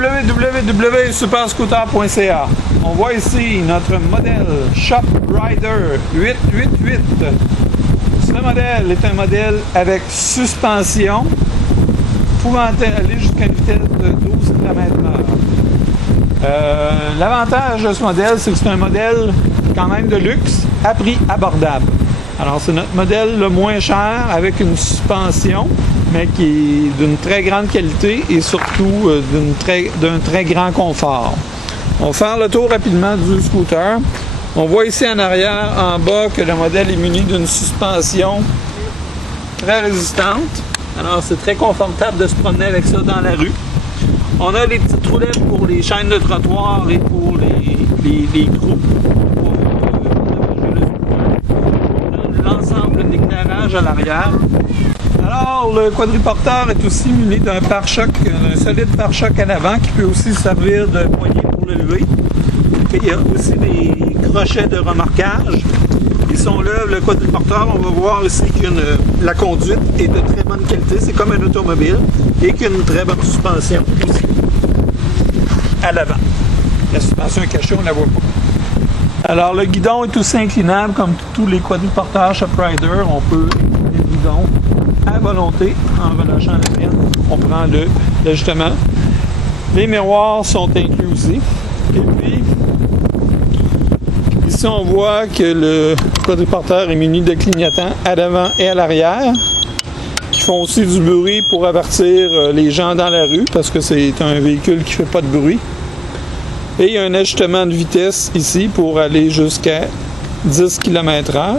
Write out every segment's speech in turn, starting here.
www.superscooter.ca. On voit ici notre modèle Shop Rider 888. Ce modèle est un modèle avec suspension pouvant aller jusqu'à une vitesse de 12 km/h. L'avantage de ce modèle, c'est que c'est un modèle quand même de luxe à prix abordable. Alors, c'est notre modèle le moins cher avec une suspension, mais qui est d'une très grande qualité et surtout d'un très grand confort. On va faire le tour rapidement du scooter. On voit ici en arrière, en bas, que le modèle est muni d'une suspension très résistante. Alors, c'est très confortable de se promener avec ça dans la rue. On a les petites roulettes pour les chaînes de trottoir et pour les trous. L'ensemble d'éclairage à l'arrière. Alors, le quadriporteur est aussi muni d'un pare-choc, un solide pare-choc à l'avant qui peut aussi servir de poignée pour le lever. Et il y a aussi des crochets de remorquage. Ils sont là, le quadriporteur, on va voir ici que la conduite est de très bonne qualité, c'est comme un automobile, et qu'il y a une très bonne suspension ici, à l'avant. La suspension est cachée, on ne la voit pas. Alors, le guidon est aussi inclinable, comme tous les quadriporteurs Shop Rider. On peut incliner le guidon à volonté en relâchant la pine. On prend l'ajustement. Les miroirs sont inclus aussi. Et puis, ici, on voit que le quadriporteur est muni de clignotants à l'avant et à l'arrière, qui font aussi du bruit pour avertir les gens dans la rue, parce que c'est un véhicule qui ne fait pas de bruit. Et il y a un ajustement de vitesse ici pour aller jusqu'à 10 km/h.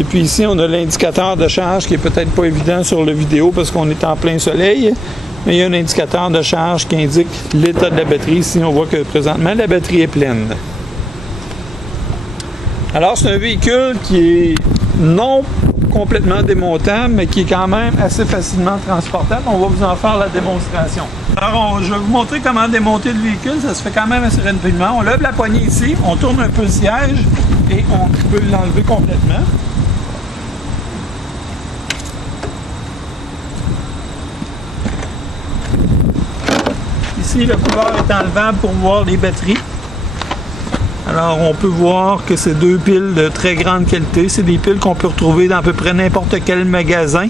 Et puis ici, on a l'indicateur de charge qui est peut-être pas évident sur la vidéo parce qu'on est en plein soleil. Mais il y a un indicateur de charge qui indique l'état de la batterie. Ici, on voit que présentement, la batterie est pleine. Alors, c'est un véhicule qui est non complètement démontable, mais qui est quand même assez facilement transportable. On va vous en faire la démonstration. Alors, je vais vous montrer comment démonter le véhicule. Ça se fait quand même assez rapidement. On lève la poignée ici, on tourne un peu le siège et on peut l'enlever complètement. Ici, le couvert est enlevable pour voir les batteries. Alors, on peut voir que c'est deux piles de très grande qualité. C'est des piles qu'on peut retrouver dans à peu près n'importe quel magasin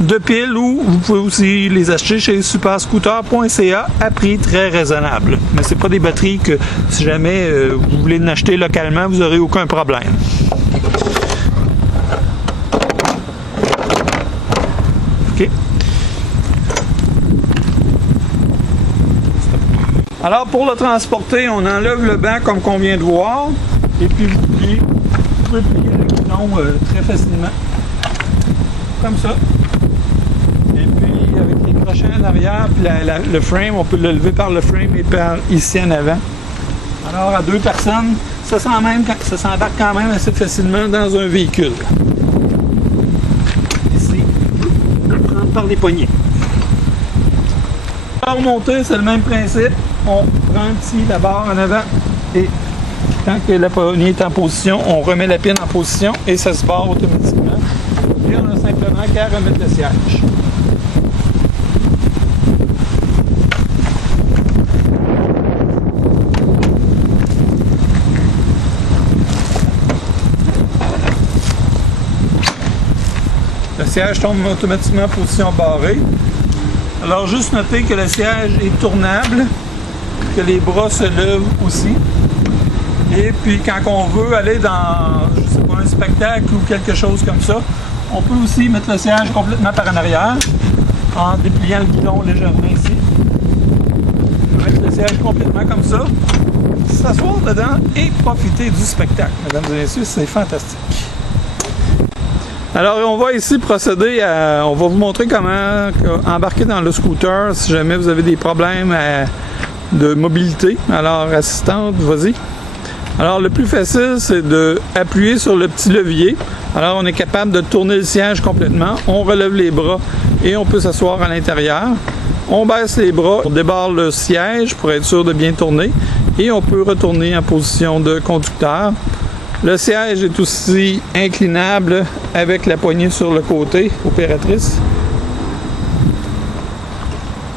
de piles ou vous pouvez aussi les acheter chez superscooter.ca à prix très raisonnable. Mais ce n'est pas des batteries que si jamais vous voulez en acheter localement, vous n'aurez aucun problème. OK. Alors, pour le transporter, on enlève le banc comme qu'on vient de voir. Et puis, vous pouvez plier le guidon très facilement. Comme ça. Et puis, avec les crochets en arrière, puis le frame, on peut le lever par le frame et par ici en avant. Alors, à deux personnes, ça s'embarque quand même assez facilement dans un véhicule. Ici, on peut le prendre par les poignets. Pour remonter, c'est le même principe. On prend ici la barre en avant et quand que la poignée est en position, on remet la pine en position et ça se barre automatiquement. Et on a simplement qu'à remettre le siège. Le siège tombe automatiquement en position barrée. Alors, juste noter que le siège est tournable, que les bras se lèvent aussi. Et puis, quand on veut aller dans, je sais pas, un spectacle ou quelque chose comme ça, on peut aussi mettre le siège complètement par en arrière, en dépliant le guidon légèrement ici. On peut mettre le siège complètement comme ça, s'asseoir dedans et profiter du spectacle. Mesdames et messieurs, c'est fantastique. Alors, on va ici procéder à... On va vous montrer comment embarquer dans le scooter si jamais vous avez des problèmes de mobilité. Alors, assistante, vas-y. Alors, le plus facile, c'est d'appuyer sur le petit levier. Alors, on est capable de tourner le siège complètement. On relève les bras et on peut s'asseoir à l'intérieur. On baisse les bras, on débarre le siège pour être sûr de bien tourner. Et on peut retourner en position de conducteur. Le siège est aussi inclinable avec la poignée sur le côté, opératrice.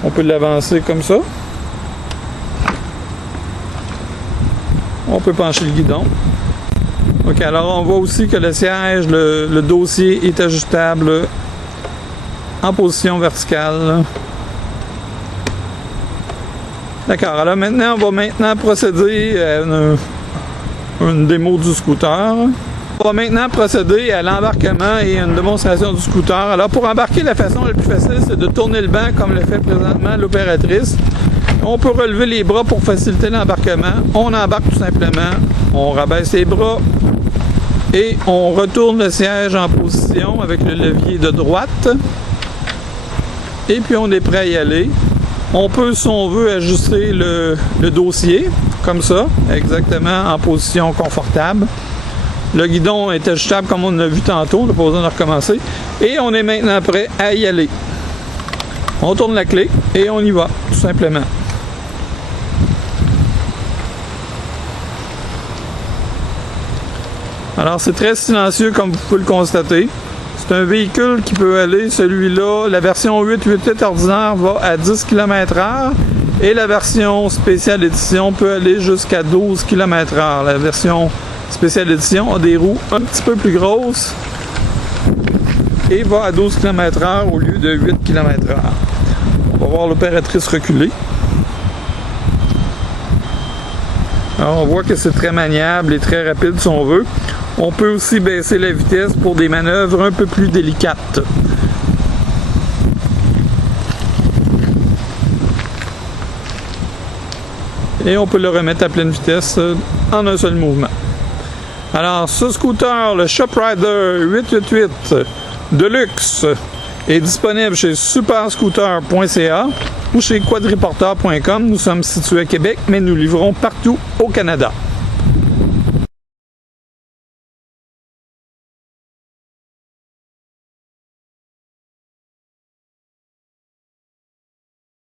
On peut l'avancer comme ça. On peut pencher le guidon. OK, alors on voit aussi que le siège, le dossier est ajustable en position verticale. D'accord, alors maintenant, on va procéder à une démo du scooter. On va maintenant procéder à l'embarquement et à une démonstration du scooter. Alors pour embarquer, la façon la plus facile, c'est de tourner le banc comme le fait présentement l'opératrice. On peut relever les bras pour faciliter l'embarquement. On embarque tout simplement, on rabaisse les bras et on retourne le siège en position avec le levier de droite. Et puis on est prêt à y aller. On peut, si on veut, ajuster le dossier, comme ça, exactement en position confortable. Le guidon est ajustable comme on l'a vu tantôt, on n'a pas besoin de recommencer. Et on est maintenant prêt à y aller. On tourne la clé et on y va, tout simplement. Alors c'est très silencieux comme vous pouvez le constater. C'est un véhicule qui peut aller, celui-là, la version 888 ordinaire va à 10 km/h et la version spéciale édition peut aller jusqu'à 12 km/h. La version spéciale édition a des roues un petit peu plus grosses et va à 12 km/h au lieu de 8 km/h. On va voir l'opératrice reculer. Alors on voit que c'est très maniable et très rapide si on veut. On peut aussi baisser la vitesse pour des manœuvres un peu plus délicates. Et on peut le remettre à pleine vitesse en un seul mouvement. Alors, ce scooter, le ShopRider 888 Deluxe, est disponible chez superscooter.ca ou chez quadriporteur.com. Nous sommes situés à Québec, mais nous livrons partout au Canada.